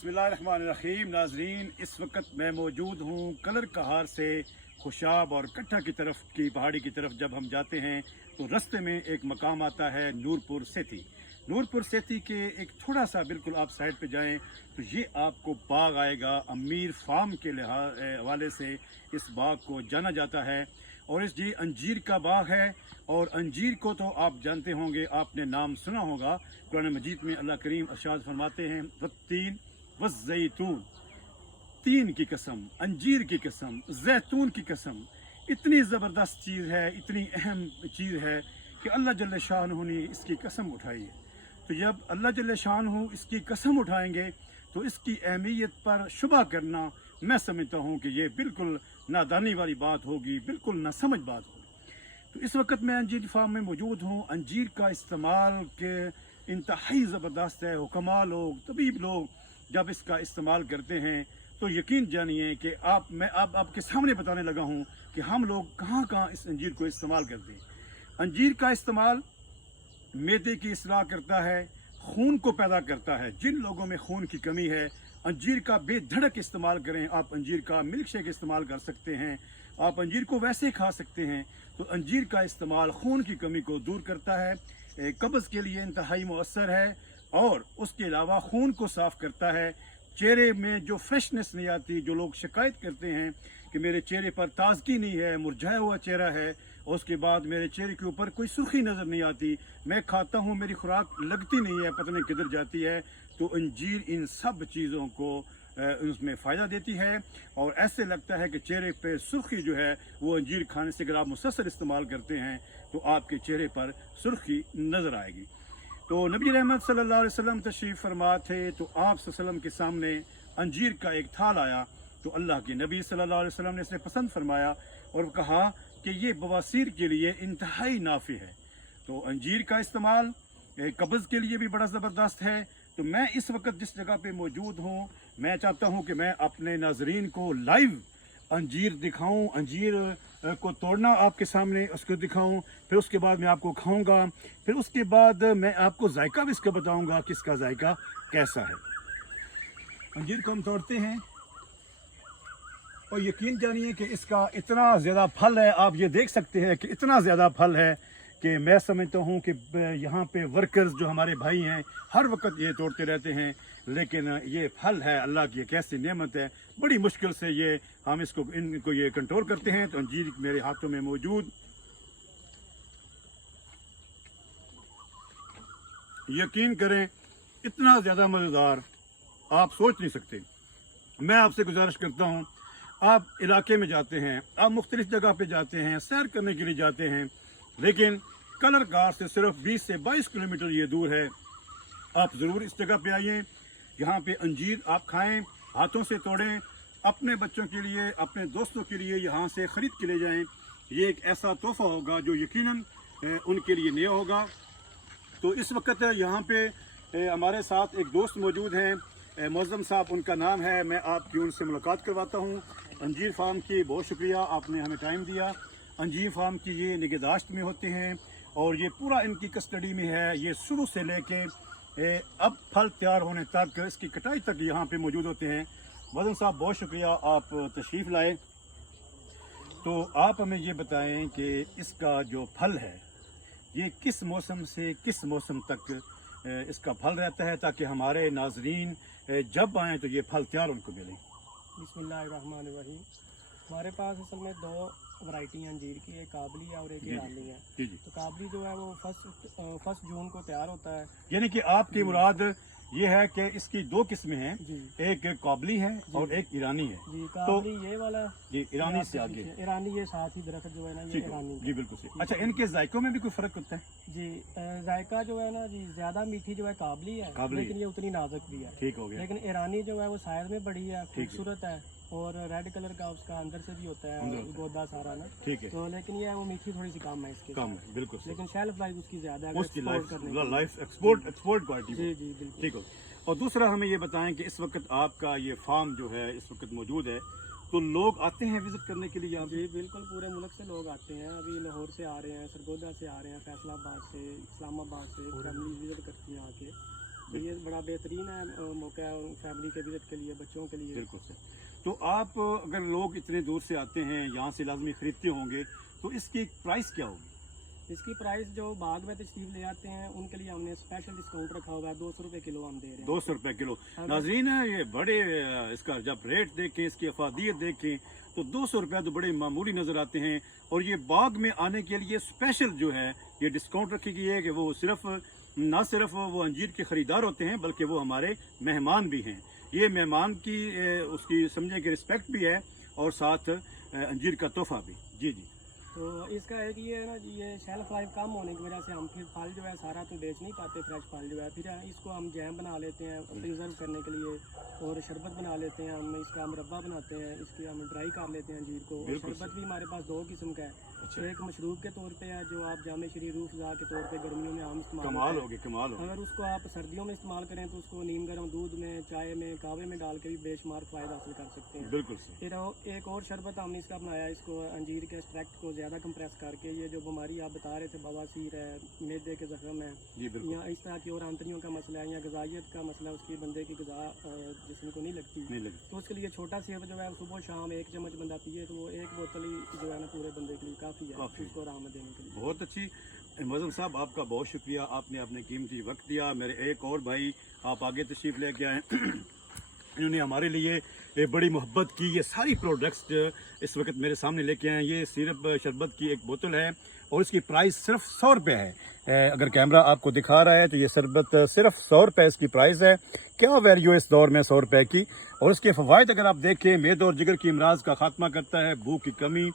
बिस्मिल्लाहिर्रहमानिर्रहीम। नाजरीन, इस वक्त मैं मौजूद हूँ कलर कहार से खुशाब और कट्ठा की तरफ की पहाड़ी की तरफ। जब हम जाते हैं तो रास्ते में एक मकाम आता है नूरपुर सेठी। नूरपुर सेठी के एक थोड़ा सा बिल्कुल आप साइड पे जाएं तो ये आपको बाग आएगा। अमीर फार्म के हवाले से इस बाग को जाना जाता है और इस जी अंजीर का बाग है। और अंजीर को तो आप जानते होंगे, आपने नाम सुना होगा। कुरान मजीद में अल्लाह करीम इरशाद फरमाते हैं, वत्तीन वज़्ज़ैतून, तीन की कसम, अंजीर की कसम, जैतून की कसम। इतनी ज़बरदस्त चीज़ है, इतनी अहम चीज़ है कि अल्लाह जल्ल शानहू ने इसकी कसम उठाई है। तो जब अल्लाह जल्ल शानहू इसकी कसम उठाएंगे तो इसकी अहमियत पर शुबा करना, मैं समझता हूँ कि ये बिल्कुल नादानी वाली बात होगी, बिल्कुल ना समझ बात होगी। तो इस वक्त मैं अंजीर फार्म में मौजूद हूँ। अंजीर का इस्तेमाल के इंतहाई ज़बरदस्त है। हुक्मा लोग, तबीब लोग जब इसका इस्तेमाल करते हैं तो यकीन जानिए कि मैं आपके सामने बताने लगा हूँ कि हम लोग कहाँ कहाँ इस अंजीर को इस्तेमाल करते हैं। अंजीर का इस्तेमाल मैदे की इस्लाह करता है, खून को पैदा करता है। जिन लोगों में खून की कमी है, अंजीर का बेधड़क इस्तेमाल करें। आप अंजीर का मिल्क शेक इस्तेमाल कर सकते हैं, आप अंजीर को वैसे खा सकते हैं। तो अंजीर का इस्तेमाल खून की कमी को दूर करता है, कब्ज़ के लिए इंतहाई मुअस्सर है और उसके अलावा खून को साफ़ करता है। चेहरे में जो फ्रेशनेस नहीं आती, जो लोग शिकायत करते हैं कि मेरे चेहरे पर ताजगी नहीं है, मुरझाया हुआ चेहरा है, और उसके बाद मेरे चेहरे के ऊपर कोई सुर्खी नज़र नहीं आती, मैं खाता हूँ मेरी खुराक लगती नहीं है, पता नहीं किधर जाती है, तो अंजीर इन सब चीज़ों को उसमें फ़ायदा देती है। और ऐसे लगता है कि चेहरे पे सुर्खी जो है वो अंजीर खाने से अगर आप मुसलसल इस्तेमाल करते हैं तो आपके चेहरे पर सुर्खी नज़र आएगी। तो नबी रहमत सल्लल्लाहु अलैहि वसल्लम तशरीफ़ फरमा थे तो आप सल्लल्लाहु अलैहि वसल्लम के सामने अंजीर का एक थाल आया तो अल्लाह के नबी सल्लल्लाहु अलैहि वसल्लम ने इसे पसंद फरमाया और कहा कि ये बवासीर के लिए इंतहाई नाफी है। तो अंजीर का इस्तेमाल कब्ज़ के लिए भी बड़ा ज़बरदस्त है। तो मैं इस वक्त जिस जगह पे मौजूद हूँ, मैं चाहता हूँ कि मैं अपने नाजरीन को लाइव अंजीर दिखाऊं, अंजीर को तोड़ना आपके सामने उसको दिखाऊं, फिर उसके बाद मैं आपको खाऊंगा, फिर उसके बाद मैं आपको जायका भी इसका बताऊंगा कि इसका जायका कैसा है। अंजीर को हम तोड़ते हैं और यकीन जानिए कि इसका इतना ज़्यादा फल है। आप ये देख सकते हैं कि इतना ज़्यादा फल है कि मैं समझता हूँ कि यहाँ पे वर्कर्स जो हमारे भाई हैं हर वक्त ये तोड़ते रहते हैं, लेकिन ये फल है, अल्लाह की एक ऐसी नेमत है, बड़ी मुश्किल से ये हम इनको ये कंट्रोल करते हैं। तो अंजीर मेरे हाथों में मौजूद, यकीन करें इतना ज़्यादा मज़ेदार आप सोच नहीं सकते। मैं आपसे गुजारिश करता हूँ, आप इलाके में जाते हैं, आप मुख्तलिफ जगह पे जाते हैं, सैर करने के लिए जाते हैं, लेकिन कलर कहार से सिर्फ 20 से 22 किलोमीटर ये दूर है। आप ज़रूर इस जगह पे आइए, यहाँ पे अंजीर आप खाएं, हाथों से तोड़ें, अपने बच्चों के लिए, अपने दोस्तों के लिए यहाँ से ख़रीद के ले जाएं। ये एक ऐसा तोहफ़ा होगा जो यकीनन उनके लिए नया होगा। तो इस वक्त यहाँ पे हमारे साथ एक दोस्त मौजूद हैं, मौज़म साहब उनका नाम है, मैं आपकी उनसे मुलाकात करवाता हूँ। अंजीर फार्म की बहुत शुक्रिया, आपने हमें टाइम दिया। अंजीर फार्म की ये निगहदाश्त में होते हैं और ये पूरा इनकी कस्टडी में है। ये शुरू से लेके अब फल तैयार होने तक, इसकी कटाई तक यहाँ पे मौजूद होते हैं। मौज़म साहब बहुत शुक्रिया, आप तशरीफ़ लाए। तो आप हमें ये बताएं कि इसका जो फल है ये किस मौसम से किस मौसम तक इसका फल रहता है, ताकि हमारे नाजरीन जब आएँ तो ये फल तैयार उनको मिले। बिस्मिल्लाहिर्रहमानिर्रहीम। हमारे पास असल में दो वैरायटी हैं अंजीर की, एक काबली है और एक ईरानी है। तो काबली जो है वो फर्स्ट जून को तैयार होता है। यानी कि आपकी मुराद ये है कि इसकी दो किस्में हैं, एक काबली है और एक ईरानी है। जी, काबली ये वाला जी, ईरानी से आगे ईरानी ये साथ ही दरख्त जो है ना, ये ईरानी। जी बिल्कुल सही। अच्छा, इनके जायकों में भी कोई फर्क होता है? जी, जायका जो है ना जी, ज्यादा मीठी जो है काबली है, लेकिन ये उतनी नाजुक भी है। ठीक हो गया। लेकिन ईरानी जो है वो साइज में बड़ी है, खूबसूरत है और रेड कलर का उसका अंदर से भी होता है, गोदा सारा ना। ठीक है। तो लेकिन ये वो मीठी थोड़ी सी कम है इसके, कम है बिल्कुल, लेकिन शेल्फ लाइफ उसकी ज्यादा है, उसकी लाइफ एक्सपोर्ट क्वालिटी। जी जी बिल्कुल। ठीक हो। और दूसरा हमें ये बताएं कि इस वक्त आपका ये फार्म जो है इस वक्त मौजूद है, तो लोग आते हैं विजिट करने के लिए यहाँ? जी बिल्कुल, पूरे मुल्क से लोग आते हैं। अभी लाहौर से आ रहे हैं, सरगोदा से आ रहे हैं, फैसलाबाद से, इस्लामाबाद से फैमिली विजिट करती हैं आके। ये बड़ा बेहतरीन है मौका है फैमिली के विजिट के लिए, बच्चों के लिए। बिल्कुल सर। तो आप अगर लोग इतने दूर से आते हैं यहाँ से लाजमी खरीदते होंगे, तो इसकी प्राइस क्या होगी? इसकी प्राइस जो बाग में तशरीफ ले आते हैं उनके लिए हमने स्पेशल डिस्काउंट रखा हुआ है, 200 रुपये किलो हम दे रहे हैं। 200 रुपये किलो। नाजरीन, ये बड़े इसका जब रेट देखें, इसकी अफादियत देखें, तो 200 रुपये तो बड़े मामूली नज़र आते हैं। और ये बाग में आने के लिए स्पेशल जो है ये डिस्काउंट रखी गई है कि वो ना सिर्फ वो अंजीर के ख़रीदार होते हैं बल्कि वो हमारे मेहमान भी हैं। ये मेहमान की उसकी समझने की रिस्पेक्ट भी है और साथ अंजीर का तोहफा भी। जी जी। तो इसका एक ये है ना जी, ये शेल्फ लाइफ कम होने की वजह से हम फिर फल जो है सारा तो बेच नहीं पाते, फ्रेश फल जो है, फिर इसको हम जैम बना लेते हैं प्रिजर्व करने के लिए, और शरबत बना लेते हैं हम, इसका मुरब्बा बनाते हैं, इसकी हम ड्राई कर लेते हैं अंजीर को। शरबत भी हमारे पास 2 किस्म का है। अच्छा। एक मशरूब के तौर पे है जो आप जामे शरी रूह अफ़ज़ा के तौर पे गर्मियों में आम इस्तेमाल कमाल हो गया, कमाल हो गया। अगर उसको आप सर्दियों में इस्तेमाल करें तो उसको नीम गर्म दूध में, चाय में, कहवे में डाल के भी बेशुमार फ़ायदा हासिल कर सकते हैं। बिल्कुल सही। फिर एक और शरबत हमने इसका बनाया, इसको अंजीर के एक्सट्रैक्ट को ज़्यादा कंप्रेस करके, ये जो बीमारी आप बता रहे थे बवासीर है, मैदे के जख्म है, या इस तरह की और आंतरियों का मसला है, या गजाइत का मसला, उसकी बंदे की गजा जिसम को नहीं लगती, तो उसके लिए छोटा सेब जो है सुबह शाम 1 चम्मच बंदा पिए तो वो 1 बोतल ही जो है ना पूरे बंदे के लिए काफ़ी है उसको आराम देने के लिए। बहुत अच्छी। मज़हर साहब, आपका बहुत शुक्रिया, आपने अपने कीमती वक्त दिया। मेरे एक और भाई आप आगे तशरीफ़ लेके आए, इन्होंने हमारे लिए एक बड़ी मोहब्बत की। ये सारी प्रोडक्ट्स इस वक्त मेरे सामने लेके आए। ये सिर्फ शरबत की एक बोतल है और इसकी प्राइस सिर्फ 100 रुपये है। अगर कैमरा आपको दिखा रहा है तो ये शरबत सिर्फ 100 रुपये इसकी प्राइस है। क्या वैल्यू है इस दौर में 100 रुपये की। और इसके फ़वाइद अगर आप देखें, मेद और जिगर की अमराज का खात्मा करता है, भूख की कमी,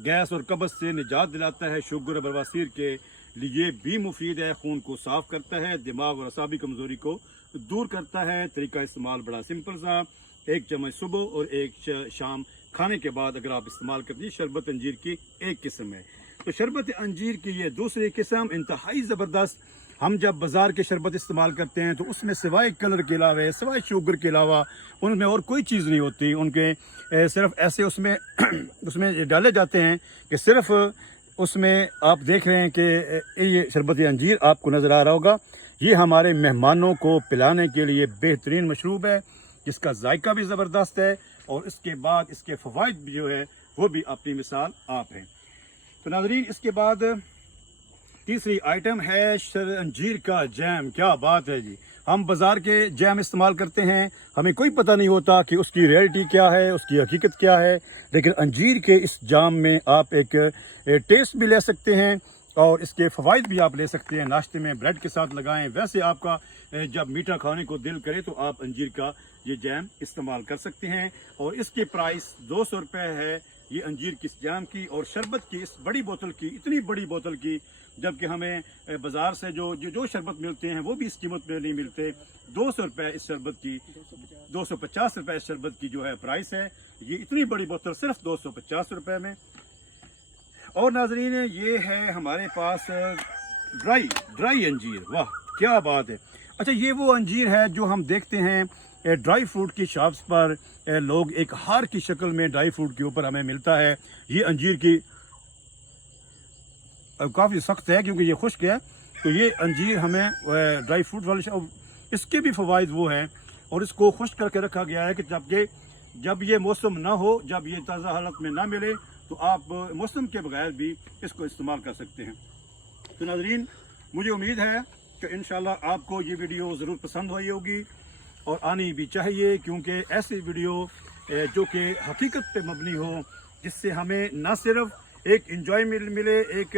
गैस और कब्ज़ से निजात दिलाता है, शुगर और बवासीर के लिए भी मुफीद है, खून को साफ़ करता है, दिमाग और असाबी कमज़ोरी को दूर करता है। तरीका इस्तेमाल बड़ा सिंपल सा, 1 चम्मच सुबह और 1 शाम खाने के बाद अगर आप इस्तेमाल करते हैं। शरबत अंजीर की एक किस्म है। तो शरबत अंजीर की ये दूसरी किस्म इंतहाई ज़बरदस्त। हम जब बाज़ार के शरबत इस्तेमाल करते हैं तो उसमें सिवाय कलर के अलावा, सिवाय शुगर के अलावा उनमें और कोई चीज़ नहीं होती। उनके सिर्फ ऐसे उसमें उसमें डाले जाते हैं कि सिर्फ उसमें आप देख रहे हैं कि ये शरबत अंजीर आपको नज़र आ रहा होगा। ये हमारे मेहमानों को पिलाने के लिए बेहतरीन मशरूब है, जिसका जायका भी ज़बरदस्त है और इसके बाद इसके फ़वाइद भी जो है वो भी अपनी मिसाल आप हैं। तो नाज़रीन, इसके बाद तीसरी आइटम है अंजीर का जैम। क्या बात है जी। हम बाज़ार के जैम इस्तेमाल करते हैं, हमें कोई पता नहीं होता कि उसकी रियलिटी क्या है, उसकी हकीकत क्या है। लेकिन अंजीर के इस जाम में आप एक टेस्ट भी ले सकते हैं और इसके फ़वाइद भी आप ले सकते हैं। नाश्ते में ब्रेड के साथ लगाएं। वैसे आपका जब मीठा खाने को दिल करे तो आप अंजीर का ये जैम इस्तेमाल कर सकते हैं। और इसकी प्राइस 200 रुपये है, ये अंजीर की जैम की और शरबत की इस बड़ी बोतल की, इतनी बड़ी बोतल की, जबकि हमें बाज़ार से जो शरबत मिलते हैं वो भी इस कीमत में नहीं मिलते। 200 रुपये इस शरबत की, 250 रुपये इस शरबत की जो है प्राइस है। ये इतनी बड़ी बोतल सिर्फ 250 रुपये में। और नाजरीन, ये है हमारे पास ड्राई अंजीर। वाह क्या बात है। अच्छा, ये वो अंजीर है जो हम देखते हैं ड्राई फ्रूट की शॉप्स पर, लोग एक हार की शक्ल में ड्राई फ्रूट के ऊपर हमें मिलता है। ये अंजीर की काफ़ी सख्त है क्योंकि ये खुश्क है। तो ये अंजीर हमें ड्राई फ्रूट वाले इसके भी फ़वाइद वो हैं और इसको खुश्क करके रखा गया है कि जब ये मौसम ना हो, जब ये ताज़ा हालत में ना मिले तो आप मौसम के बगैर भी इसको इस्तेमाल कर सकते हैं। तो नाज़रीन, मुझे उम्मीद है कि इंशाल्लाह आपको ये वीडियो ज़रूर पसंद आई होगी और आनी भी चाहिए, क्योंकि ऐसी वीडियो जो कि हकीकत पे मबनी हो, जिससे हमें ना सिर्फ एक इंजॉयमेंट मिले, एक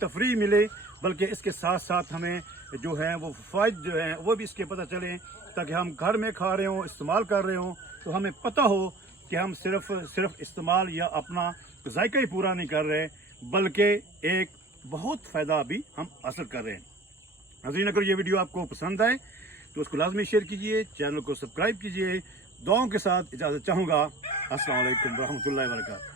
तफरीह मिले, बल्कि इसके साथ साथ हमें जो है वो फ़ायद जो है वो भी इसके पता चले, ताकि हम घर में खा रहे हों, इस्तेमाल कर रहे हों तो हमें पता हो कि हम सिर्फ इस्तेमाल या अपना जायका ही पूरा नहीं कर रहे, बल्कि एक बहुत फ़ायदा भी हम हासिल कर रहे हैं। नाज़रीन, अगर ये वीडियो आपको पसंद आए तो उसको लाजमी शेयर कीजिए, चैनल को सब्सक्राइब कीजिए। दुआओं के साथ इजाज़त चाहूँगा। अस्सलाम वालेकुम रहमतुल्लाहि व बरकातहू।